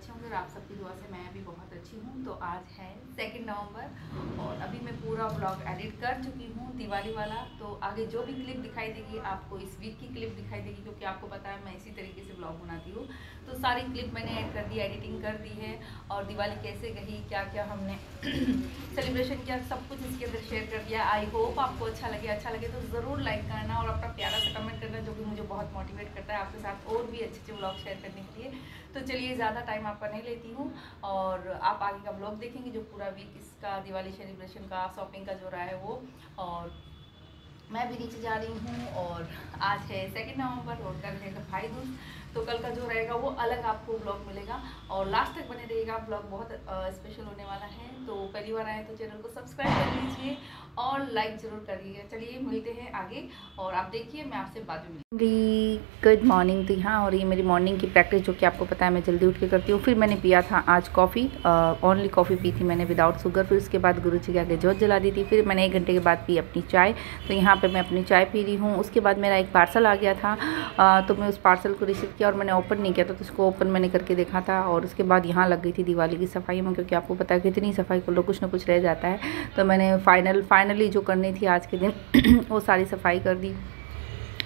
अच्छे होंगे और आप सबकी दुआ से मैं भी बहुत अच्छी हूँ। तो आज है 2 नवंबर और अभी मैं पूरा व्लॉग एडिट कर चुकी हूँ दिवाली वाला। तो आगे जो भी क्लिप दिखाई देगी आपको इस वीक की क्लिप दिखाई देगी, क्योंकि आपको पता है मैं इसी तरीके से व्लॉग बनाती हूँ। तो सारी क्लिप मैंने ऐड कर दी, एडिटिंग कर दी है और दिवाली कैसे गई, क्या क्या हमने सेलिब्रेशन किया, सब कुछ इसके अंदर शेयर कर दिया। आई होप आपको अच्छा लगे तो ज़रूर लाइक करना और अपना प्यारा सा कमेंट करना, जो कि मुझे बहुत मोटिवेट करता है आपके साथ और भी अच्छे व्लॉग शेयर करने के लिए। तो चलिए ज़्यादा टाइम आपका नहीं लेती हूँ और आप आगे का व्लॉग देखेंगे जो पूरा वीक इसका दिवाली सेलिब्रेशन का, शॉपिंग का जो रहा है वो। और मैं भी नीचे जा रही हूँ और आज है 2 नवंबर और कल है भाई दूज। तो कल का जो रहेगा वो अलग आपको ब्लॉग मिलेगा और लास्ट तक बने रहेगा। ब्लॉग बहुत स्पेशल होने वाला है। तो पहली बार आए तो चैनल को सब्सक्राइब कर लीजिए और लाइक ज़रूर करिएगा। चलिए मिलते हैं आगे और आप देखिए मैं आपसे बाद में मिलूँगी। Good morning. तो हाँ, और ये मेरी मॉर्निंग की प्रैक्टिस जो कि आपको पता है मैं जल्दी उठ के करती हूँ। फिर मैंने पिया था आज कॉफ़ी, ओनली कॉफ़ी पी थी मैंने विदाउट शुगर। फिर उसके बाद गुरु जी के आगे जोत जला दी थी। फिर मैंने 1 घंटे के बाद पी अपनी चाय। तो यहाँ पर मैं अपनी चाय पी रही हूँ। उसके बाद मेरा एक पार्सल आ गया था, तो मैं उस पार्सल को रिसीव किया और मैंने ओपन नहीं किया था, तो उसको ओपन मैंने करके देखा था। और उसके बाद यहाँ लग गई थी दिवाली की सफाई में, क्योंकि आपको पता है कितनी सफाई कर लो कुछ ना कुछ रह जाता है। तो मैंने फाइनली जो करनी थी आज के दिन वो सारी सफाई कर दी,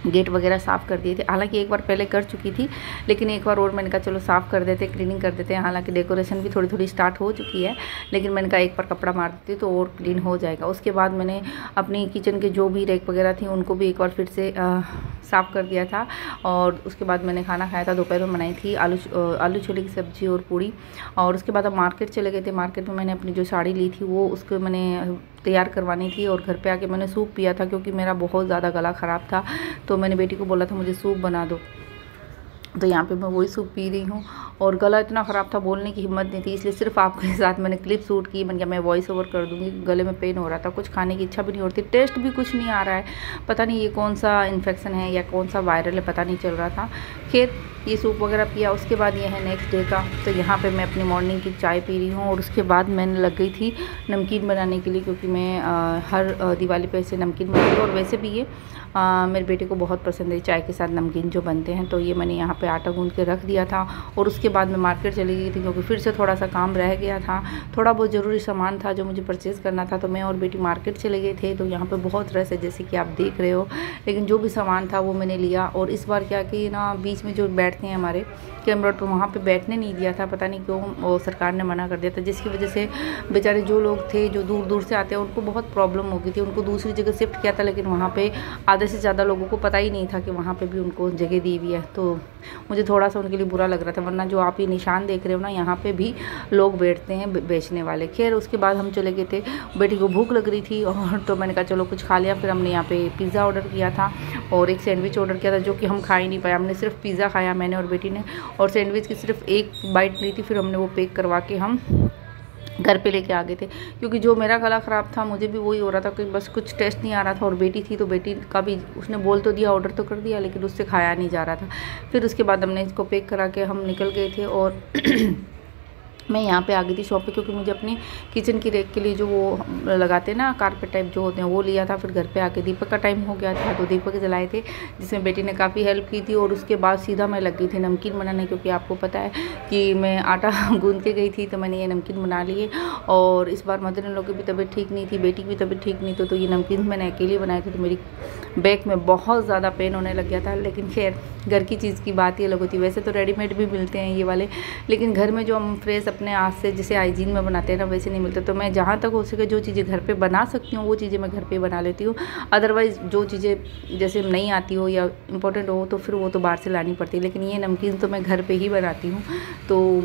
गेट वगैरह साफ़ कर दिए थे। हालांकि एक बार पहले कर चुकी थी, लेकिन एक बार और मैंने कहा चलो साफ़ कर देते, क्लीनिंग कर देते हैं। हालांकि डेकोरेशन भी थोड़ी थोड़ी स्टार्ट हो चुकी है, लेकिन मैंने कहा एक बार कपड़ा मार देती तो और क्लीन हो जाएगा। उसके बाद मैंने अपनी किचन के जो भी रैक वगैरह थी उनको भी एक बार फिर से साफ़ कर दिया था। और उसके बाद मैंने खाना खाया था, दोपहर में बनाई थी आलू छोले की सब्ज़ी और पूड़ी। और उसके बाद हम मार्केट चले गए थे। मार्केट में मैंने अपनी जो साड़ी ली थी वो उसको मैंने तैयार करवानी थी और घर पे आके मैंने सूप पिया था, क्योंकि मेरा बहुत ज़्यादा गला ख़राब था। तो मैंने बेटी को बोला था मुझे सूप बना दो, तो यहाँ पे मैं वही सूप पी रही हूँ। और गला इतना ख़राब था, बोलने की हिम्मत नहीं थी, इसलिए सिर्फ आपके साथ मैंने क्लिप शूट की। मैंने कहा मैं वॉइस ओवर कर दूँगी। गले में पेन हो रहा था, कुछ खाने की इच्छा भी नहीं हो रही थी, टेस्ट भी कुछ नहीं आ रहा है। पता नहीं ये कौन सा इन्फेक्शन है या कौन सा वायरल है, पता नहीं चल रहा था। खैर ये सूप वगैरह पिया। उसके बाद ये है नेक्स्ट डे का। तो यहाँ पे मैं अपनी मॉर्निंग की चाय पी रही हूँ और उसके बाद मैंने लग गई थी नमकीन बनाने के लिए, क्योंकि मैं हर दिवाली पे ऐसे नमकीन बनाती हूँ। और वैसे भी ये मेरे बेटे को बहुत पसंद है चाय के साथ नमकीन जो बनते हैं। तो ये मैंने यहाँ पे आटा गूंद के रख दिया था और उसके बाद मैं मार्केट चली गई थी, क्योंकि फिर से थोड़ा सा काम रह गया था। थोड़ा बहुत ज़रूरी सामान था जो मुझे परचेज़ करना था, तो मैं और बेटी मार्केट चले गए थे। तो यहाँ पर बहुत रश है जैसे कि आप देख रहे हो, लेकिन जो भी सामान था वो मैंने लिया। और इस बार क्या कि ना बीच में जो बैठते हैं हमारे कैमरा, तो वहाँ पे बैठने नहीं दिया था, पता नहीं क्यों वो सरकार ने मना कर दिया था, जिसकी वजह से बेचारे जो लोग थे जो दूर दूर से आते हैं उनको बहुत प्रॉब्लम हो गई थी। उनको दूसरी जगह शिफ्ट किया था, लेकिन वहाँ पे आधे से ज़्यादा लोगों को पता ही नहीं था कि वहाँ पे भी उनको जगह दी हुई है। तो मुझे थोड़ा सा उनके लिए बुरा लग रहा था, वरना जो आप ये निशान देख रहे हो ना, यहाँ पर भी लोग बैठते हैं बेचने वाले। खैर उसके बाद हम चले गए थे, बेटी को भूख लग रही थी और तो मैंने कहा चलो कुछ खा लिया। फिर हमने यहाँ पे पिज़्ज़ा ऑर्डर किया था और एक सैंडविच ऑर्डर किया था, जो कि हम खा ही नहीं पाए। हमने सिर्फ पिज़्ज़ा खाया, मैंने और बेटी ने, और सैंडविच की सिर्फ एक बाइट ली थी। फिर हमने वो पैक करवा के हम घर पे लेके आ गए थे, क्योंकि जो मेरा गला ख़राब था मुझे भी वही हो रहा था कि बस कुछ टेस्ट नहीं आ रहा था। और बेटी थी तो बेटी का भी उसने बोल तो दिया, ऑर्डर तो कर दिया, लेकिन उससे खाया नहीं जा रहा था। फिर उसके बाद हमने इसको पैक करा के हम निकल गए थे और मैं यहाँ पे आ गई थी शॉप पे, क्योंकि मुझे अपनी किचन की रैक के लिए जो वो लगाते हैं ना कारपेट टाइप जो होते हैं वो लिया था। फिर घर पे आके दीपक का टाइम हो गया था, तो दीपक जलाए थे, जिसमें बेटी ने काफ़ी हेल्प की थी। और उसके बाद सीधा मैं लग गई थी नमकीन बनाने, क्योंकि आपको पता है कि मैं आटा गूंद के गई थी, तो मैंने ये नमकीन बना लिए। और इस बार मदर इन लोग की भी तबीयत ठीक नहीं थी, बेटी की भी तबीयत ठीक नहीं थी, तो ये नमकीन मैंने अकेली बनाए थे। तो मेरी बैक में बहुत ज़्यादा पेन होने लग गया था, लेकिन खैर घर की चीज़ की बात ही अलग होती है। वैसे तो रेडीमेड भी मिलते हैं ये वाले, लेकिन घर में जो हम फ्रेश अपने हाथ से जैसे हाइजीन में बनाते हैं ना, वैसे नहीं मिलते। तो मैं जहाँ तक हो सके जो चीज़ें घर पे बना सकती हूँ वो चीज़ें मैं घर पे बना लेती हूँ। अदरवाइज़ जो चीज़ें जैसे नहीं आती हो या इम्पोर्टेंट हो तो फिर वो तो बाहर से लानी पड़ती है। लेकिन ये नमकीन तो मैं घर पर ही बनाती हूँ, तो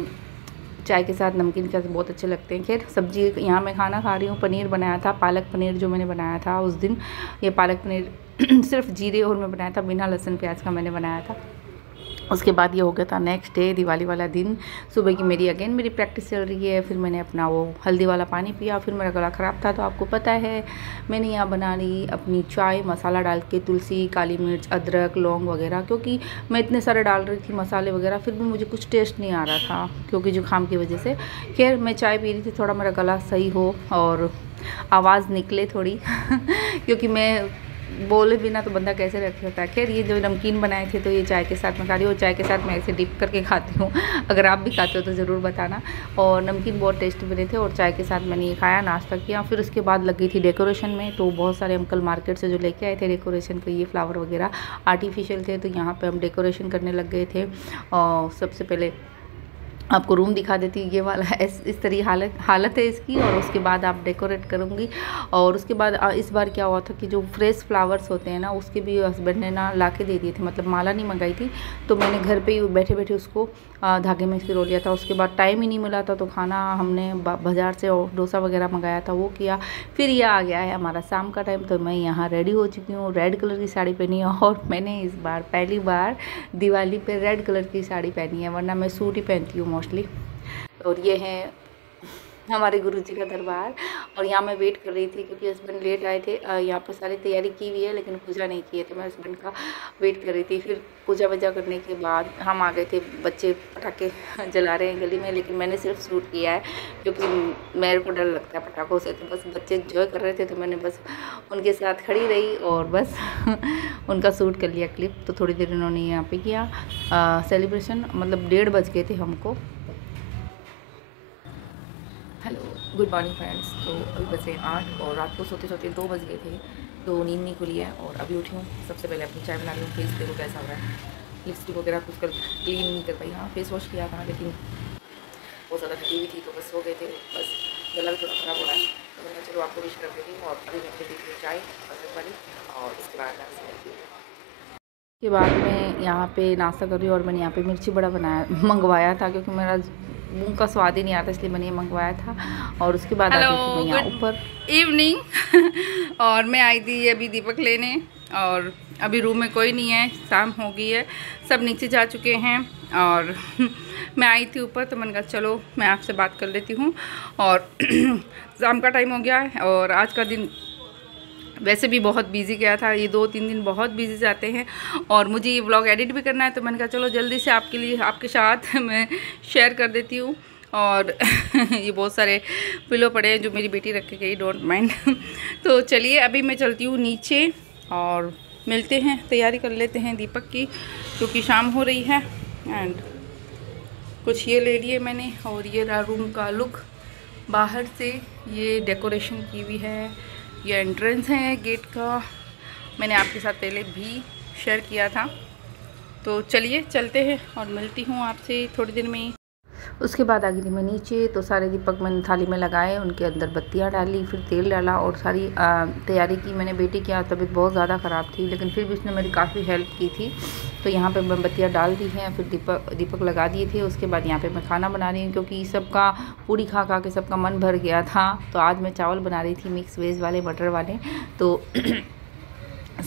चाय के साथ नमकीन के साथ बहुत अच्छे लगते हैं। खैर सब्जी यहाँ मैं खाना खा रही हूँ, पनीर बनाया था, पालक पनीर जो मैंने बनाया था उस दिन। ये पालक पनीर सिर्फ जीरे और मैं बनाया था, बिना लहसुन प्याज का मैंने बनाया था। उसके बाद ये हो गया था नेक्स्ट डे, दिवाली वाला दिन। सुबह की मेरी प्रैक्टिस चल रही है। फिर मैंने अपना वो हल्दी वाला पानी पिया। फिर मेरा गला ख़राब था, तो आपको पता है मैंने यहाँ बना ली अपनी चाय, मसाला डाल के, तुलसी, काली मिर्च, अदरक, लौंग वगैरह, क्योंकि मैं इतने सारे डाल रही थी मसाले वगैरह, फिर भी मुझे कुछ टेस्ट नहीं आ रहा था क्योंकि जुकाम की वजह से। खैर मैं चाय पी रही थी, थोड़ा मेरा गला सही हो और आवाज़ निकले थोड़ी क्योंकि मैं बोले बिना तो बंदा कैसे रख सकता है। खैर ये जो नमकीन बनाए थे तो ये चाय के साथ मैं खा रही हूँ, चाय के साथ मैं ऐसे डिप करके खाती हूँ। अगर आप भी खाते हो तो ज़रूर बताना। और नमकीन बहुत टेस्टी बने थे और चाय के साथ मैंने ये खाया, नाश्ता किया। फिर उसके बाद लग गई थी डेकोरेशन में, तो बहुत सारे अंकल मार्केट से जो लेके आए थे डेकोरेशन के ये फ्लावर वगैरह आर्टिफिशियल थे, तो यहाँ पर हम डेकोरेशन करने लग गए थे। और सबसे पहले आपको रूम दिखा देती हूँ, ये वाला इस तरह हालत है इसकी। और उसके बाद आप डेकोरेट करूँगी। और उसके बाद इस बार क्या हुआ था कि जो फ्रेश फ्लावर्स होते हैं ना, उसके भी हस्बैंड ने ना ला के दे दिए थे, मतलब माला नहीं मंगाई थी, तो मैंने घर पे ही बैठे बैठे उसको धागे में पिरो लिया था। उसके बाद टाइम ही नहीं मिला था, तो खाना हमने बाज़ार से डोसा वगैरह मंगाया था, वो किया। फिर ये आ गया है हमारा शाम का टाइम, तो मैं यहाँ रेडी हो चुकी हूँ। रेड कलर की साड़ी पहनी है और मैंने इस बार पहली बार दिवाली पे रेड कलर की साड़ी पहनी है, वरना मैं सूट ही पहनती हूँ मोस्टली। और ये है हमारे गुरुजी का दरबार। और यहाँ मैं वेट कर रही थी क्योंकि हस्बैंड लेट आए थे। यहाँ पर सारी तैयारी की हुई है लेकिन पूजा नहीं की है, तो मैं हस्बैंड का वेट कर रही थी। फिर पूजा वजा करने के बाद हम आ गए थे। बच्चे पटाखे जला रहे हैं गली में, लेकिन मैंने सिर्फ शूट किया है क्योंकि मेरे को डर लगता है पटाखों से। तो बस बच्चे एंजॉय कर रहे थे तो मैंने बस उनके साथ खड़ी रही और बस उनका शूट कर लिया क्लिप। तो थोड़ी देर उन्होंने यहाँ पे किया सेलिब्रेशन, मतलब 1:30 बज गए थे हमको। Hello good morning friends. तो अभी बजे 8 और रात को सोते सोते 2 बज गए थे, तो नींद नहीं खुली है और अभी उठी हूँ। सबसे पहले अपनी चाय बना रही हूँ। फेस देखो कैसा हो रहा है, लिपस्टिक वगैरह कुछ कर क्लीन नहीं कर पाई। हाँ फेस वॉश किया था लेकिन बहुत ज़्यादा थकी हुई थी, तो बस सो गए थे। बस गला भी थोड़ा ख़राब हो रहा है, तो मैंने चलो आपको विश कर देती हूँ। और अभी मैं पी थी चाय अदरक वाली और इसके बाद के बाद मैं यहाँ पे नाश्ता कर रही हूँ। और मैंने यहाँ पे मिर्ची बड़ा मंगवाया था क्योंकि मेरा मुंह का स्वाद ही नहीं आता, इसलिए मैंने ये मंगवाया था। और उसके बाद आ गई थी मैं यहाँ ऊपर। इवनिंग और मैं आई थी अभी दीपक लेने, और अभी रूम में कोई नहीं है, शाम हो गई है, सब नीचे जा चुके हैं। और मैं आई थी ऊपर, तो मैंने कहा चलो मैं आपसे बात कर लेती हूँ। और शाम का टाइम हो गया है और आज का दिन वैसे भी बहुत बिजी गया था। ये 2-3 दिन बहुत बिजी जाते हैं और मुझे ये व्लॉग एडिट भी करना है, तो मैंने कहा चलो जल्दी से आपके लिए आपके साथ मैं शेयर कर देती हूँ। और ये बहुत सारे पिलो पड़े हैं जो मेरी बेटी रख के गई, डोंट माइंड। तो चलिए अभी मैं चलती हूँ नीचे और मिलते हैं, तैयारी कर लेते हैं दीपक की क्योंकि शाम हो रही है। एंड कुछ ये ले लिए मैंने। और ये रहा रूम का लुक बाहर से, ये डेकोरेशन की हुई है, ये एंट्रेंस है गेट का, मैंने आपके साथ पहले भी शेयर किया था। तो चलिए चलते हैं और मिलती हूँ आपसे थोड़ी देर में ही। उसके बाद आ गई थी मैं नीचे, तो सारे दीपक मैंने थाली में लगाए, उनके अंदर बत्तियाँ डाली, फिर तेल डाला और सारी तैयारी की मैंने। बेटी की तबीयत बहुत ज़्यादा ख़राब थी लेकिन फिर भी उसने मेरी काफ़ी हेल्प की थी। तो यहाँ पे मैं बत्तियाँ डाल दी हैं, फिर दीपक लगा दिए थे। उसके बाद यहाँ पे मैं खाना बना रही हूँ क्योंकि सबका पूरी खा खा के सबका मन भर गया था। तो आज मैं चावल बना रही थी मिक्स वेज वाले, मटर वाले। तो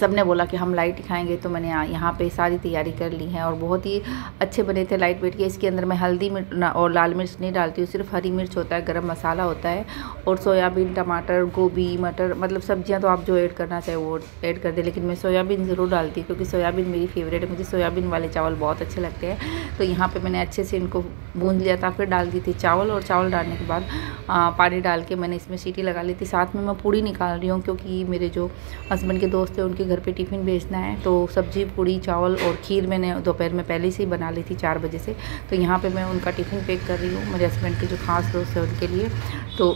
सब ने बोला कि हम लाइट खाएंगे, तो मैंने यहाँ पे सारी तैयारी कर ली है और बहुत ही अच्छे बने थे लाइट वेट के। इसके अंदर मैं हल्दी और लाल मिर्च नहीं डालती हूँ, सिर्फ हरी मिर्च होता है, गरम मसाला होता है और सोयाबीन, टमाटर, गोभी, मटर, मतलब सब्जियाँ तो आप जो ऐड करना चाहे वो ऐड कर दे, लेकिन मैं सोयाबीन ज़रूर डालती हूँ क्योंकि सोयाबीन मेरी फेवरेट है। मुझे सोयाबीन वाले चावल बहुत अच्छे लगते हैं। तो यहाँ पर मैंने अच्छे से इनको भून लिया था, फिर डाल दी थी चावल। और चावल डालने के बाद पानी डाल के मैंने इसमें सीटी लगा ली थी। साथ में मैं पूड़ी निकाल रही हूँ क्योंकि मेरे जो हस्बैंड के दोस्त हैं उनके घर पे टिफ़िन भेजना है। तो सब्जी, पूड़ी, चावल और खीर मैंने दोपहर में पहले से ही बना ली थी 4 बजे से। तो यहाँ पे मैं उनका टिफ़िन पैक कर रही हूँ, मेरे हस्बैंड के जो खास दोस्त हैं उनके लिए। तो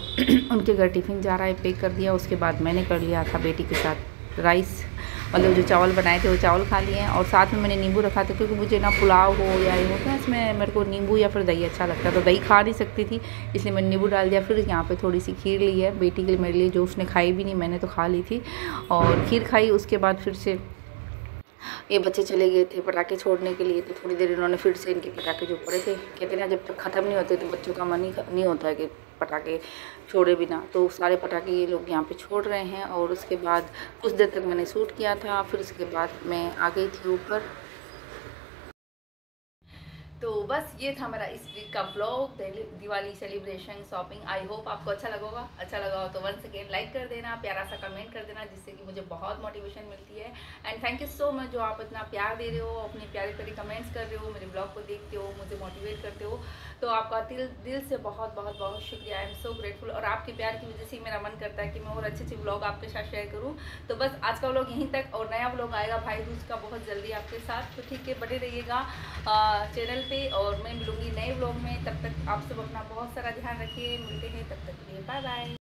उनके घर टिफ़िन जा रहा है, पैक कर दिया। उसके बाद मैंने कर लिया था बेटी के साथ राइस, मतलब जो चावल बनाए थे वो चावल खा लिए हैं। और साथ में मैंने नींबू रखा था क्योंकि मुझे ना पुलाव हो या ये हो तो इसमें मेरे को नींबू या फिर दही अच्छा लगता है, तो दही खा नहीं सकती थी इसलिए मैंने नींबू डाल दिया। फिर यहाँ पे थोड़ी सी खीर ली है बेटी के लिए, मेरे लिए, जो उसने खाई भी नहीं, मैंने तो खा ली थी और खीर खाई। उसके बाद फिर से ये बच्चे चले गए थे पटाखे छोड़ने के लिए, तो थोड़ी देर इन्होंने फिर से इनके पटाखे जो पड़े थे, कहते हैं ना जब तक ख़त्म नहीं होते तो बच्चों का मन ही नहीं होता है कि पटाखे छोड़े बिना। तो सारे पटाखे ये लोग यहाँ पे छोड़ रहे हैं। और उसके बाद कुछ देर तक मैंने शूट किया था, फिर उसके बाद मैं आ गई थी ऊपर। तो बस ये था हमारा इस वीक का blog, Diwali celebration shopping. I hope आपको अच्छा लगा हो तो वंस अगेन लाइक कर देना, प्यारा सा कमेंट कर देना, जिससे कि मुझे बहुत मोटिवेशन मिलती है। And thank you so much जो आप इतना प्यार दे रहे हो, अपने प्यारे प्यारे कमेंट्स कर रहे हो, मेरे ब्लॉग को देखते हो, मुझे मोटिवेट करते हो। तो आपका दिल से बहुत बहुत बहुत शुक्रिया। I am so grateful. और आपके प्यार की वजह से मेरा मन करता है कि मैं और अच्छे अच्छे ब्लॉग आपके साथ शेयर करूँ। तो बस आज का व्लॉग यहीं तक, और नया व्लॉग आएगा भाई दूज का बहुत जल्दी आपके साथ। तो ठीक है, बने रहिएगा चैनल पे, और मैं मिलूंगी नए व्लॉग में। तब तक आप सब अपना बहुत सारा ध्यान रखिए। मिलते हैं, तब तक के लिए बाय बाय।